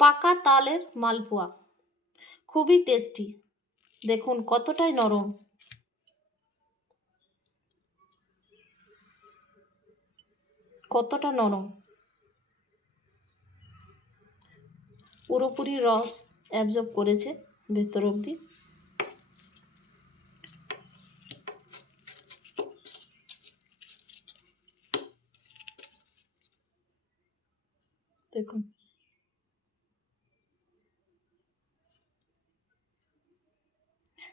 পাকা তালের মালপোয়া। খুবই টেস্টি দেখুন কতটাই নরম। কতটা নরম। পুরোপুরি রস অ্যাবজর্ব করেছে ভেতর অবধি। দেখুন।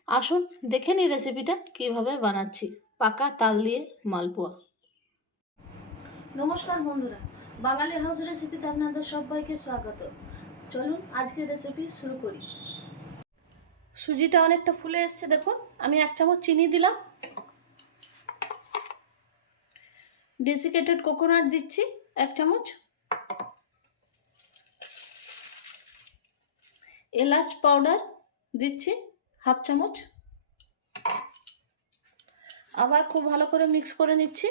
আসুন, দেখে নিই রেসিপিটা কীভাবে বানাচ্ছি। পাকা তাল দিয়ে মালপোয়া। নমস্কার বন্ধুরা, বাঙালি হাউস রেসিপিতে আপনাদের সবাইকে স্বাগত। চলুন আজকে রেসিপি শুরু করি। সুজিটা অনেকটা ফুলে এসছে, দেখুন। আমি এক চামচ চিনি দিলাম। ডেসিকেটেড কোকোনাট দিচ্ছি, এক চামচ। এলাচ পাউডার দিচ্ছি। হাফ চামচ। আবার খুব ভালো করে মিক্স করে নিচ্ছি।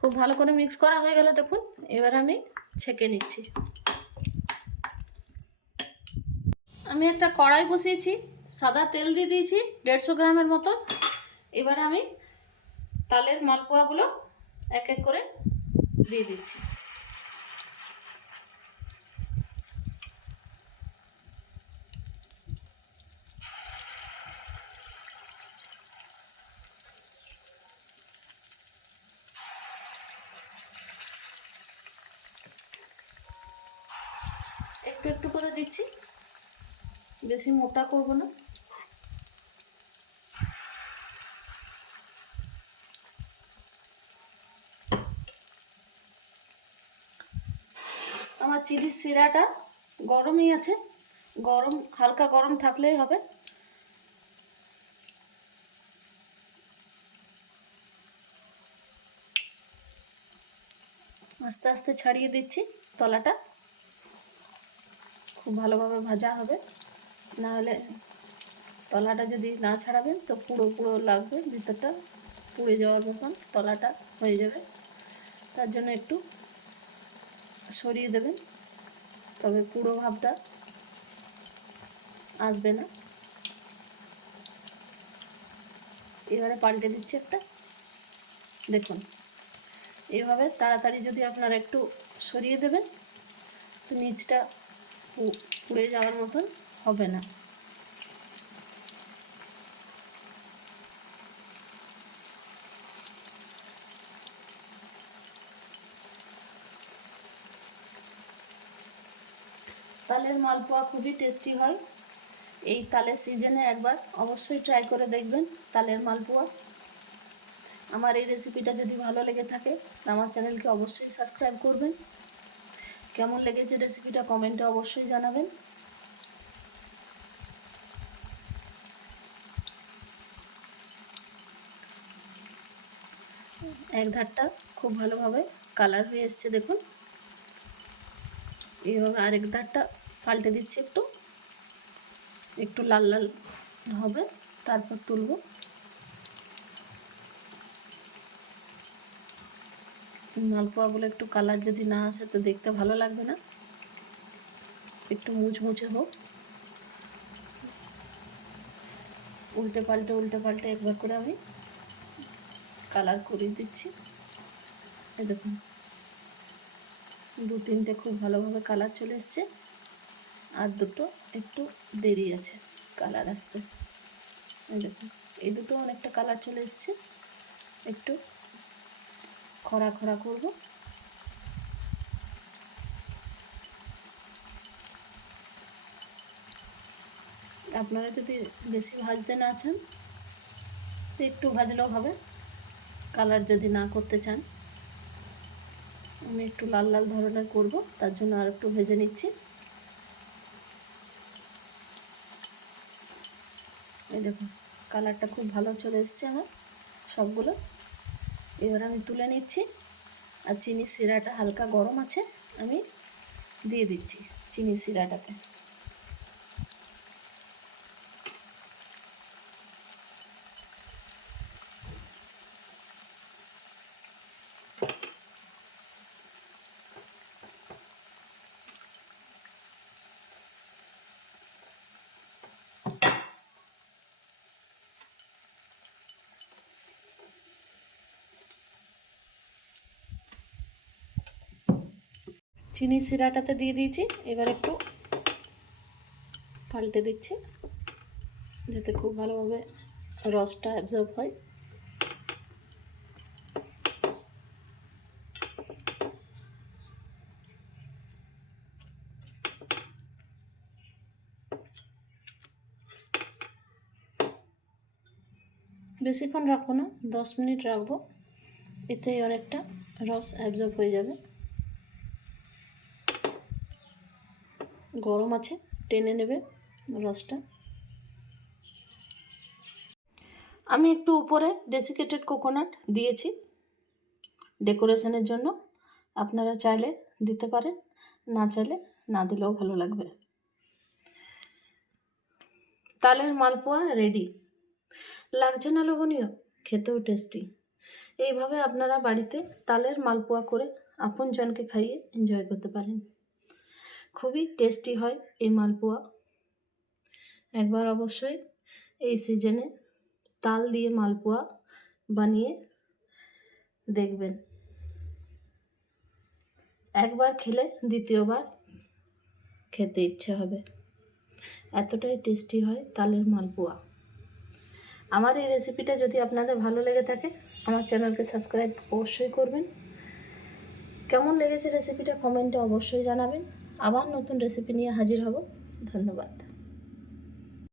খুব ভালো করে মিক্স করা হয়ে গেলে দেখুন, এবার আমি ছেঁকে নিচ্ছি। আমি একটা কড়াই বসিয়েছি, সাদা তেল দিয়ে দিয়েছি, দেড়শো গ্রামের মতো এবার আমি তালের মালপোয়াগুলো এক এক করে দিয়ে দিচ্ছি। একটু একটু করে দিচ্ছি। বেশি মোটা করব না। চিনির শিরাটা গরমই আছে। গরম, হালকা গরম থাকলেই হবে। আস্তে আস্তে ছাড়িয়ে দিচ্ছি তলাটা। খুব ভালোভাবে ভাজা হবে। না হলে তলাটা যদি না ছাড়াবেন তো পুরো পুরো লাগবে, ভিতরটা পুড়ে যাওয়ার মতন তলাটা হয়ে যাবে। তার জন্য একটু সরিয়ে দেবেন। তবে পুরো ভাবটা আসবে না। এবারে পাল্টে দিচ্ছি একটা। দেখুন, এভাবে তাড়াতাড়ি যদি আপনারা একটু সরিয়ে দেবেন, তো নিচটা পুড়ে যাওয়ার মতন হবে না। তালের মালপোয়া খুবই টেস্টি হয়। এই তালের সিজনে একবার অবশ্যই ট্রাই করে দেখবেন তালের মালপোয়া। আমার এই রেসিপিটা যদি ভালো লেগে থাকে আমার চ্যানেলকে অবশ্যই সাবস্ক্রাইব করবেন। কেমন লেগেছে রেসিপিটা কমেন্টে অবশ্যই জানাবেন। এক ধারটা খুব ভালোভাবে কালার হয়ে এসছে, দেখুন। এইভাবে আরেক ধারটা পাল্টে দিচ্ছি একটু। একটু লাল লাল হবে, তারপর তুলব। মালপোয়াগুলো একটু কালার যদি না আসে তো দেখতে ভালো লাগবে না। একটু মুচমুচে হোক। উল্টে পাল্টে উল্টে পাল্টে একবার করে আমি কালার করিয়ে দিচ্ছি। এই দেখুন। দু তিনটে খুব ভালোভাবে কালার চলে এসছে। আর দুটো একটু দেরি আছে কালার আসতে। এই দেখুন এই দুটো অনেকটা কালার চলে এসছে। একটু খরা খরা করব। আপনারা যদি বেশি ভাজতে না চান, তো একটু ভাজলেও হবে। কালার যদি না করতে চান। আমি একটু লাল লাল ধরনের করব, তার জন্য আর একটু ভেজে নিচ্ছি। এই দেখুন কালারটা খুব ভালো চলে এসছে আমার, সবগুলো। এবার আমি তুলে নিচ্ছি, আর চিনি সিরাটা হালকা গরম আছে, আমি দিয়ে দিচ্ছি চিনি শিরাটাতে চিনি শিরাটাতে দিয়ে দিয়েছি। এবার একটু পাল্টে দিচ্ছি, যাতে খুব ভালোভাবে রসটা অ্যাবজর্ব হয়। বেশিক্ষণ রাখব না, দশ মিনিট রাখব এতেই অনেকটা রস অ্যাবজর্ব হয়ে যাবে। গরম আছে, টেনে নেবে রসটা। আমি একটু উপরে ডেসিকেটেড কোকোনাট দিয়েছি ডেকোরেশনের জন্য। আপনারা চাইলে দিতে পারেন, না চাইলে না দিলেও ভালো লাগবে। তালের মালপোয়া রেডি লাগছে না লোভনীয়? খেতেও টেস্টি এইভাবে আপনারা বাড়িতে তালের মালপোয়া করে আপনজনকে খাইয়ে এনজয় করতে পারেন। খুবই টেস্টি হয় এই মালপোয়া। একবার অবশ্যই এই সিজনে তাল দিয়ে মালপোয়া বানিয়ে দেখবেন। একবার খেলে দ্বিতীয়বার খেতে ইচ্ছে হবে। এতটাই টেস্টি হয় তালের মালপোয়া। আমার এই রেসিপিটা যদি আপনাদের ভালো লেগে থাকে, আমার চ্যানেলকে সাবস্ক্রাইব অবশ্যই করবেন। কেমন লেগেছে রেসিপিটা কমেন্টে অবশ্যই জানাবেন। আবার নতুন রেসিপি নিয়ে হাজির হব। ধন্যবাদ।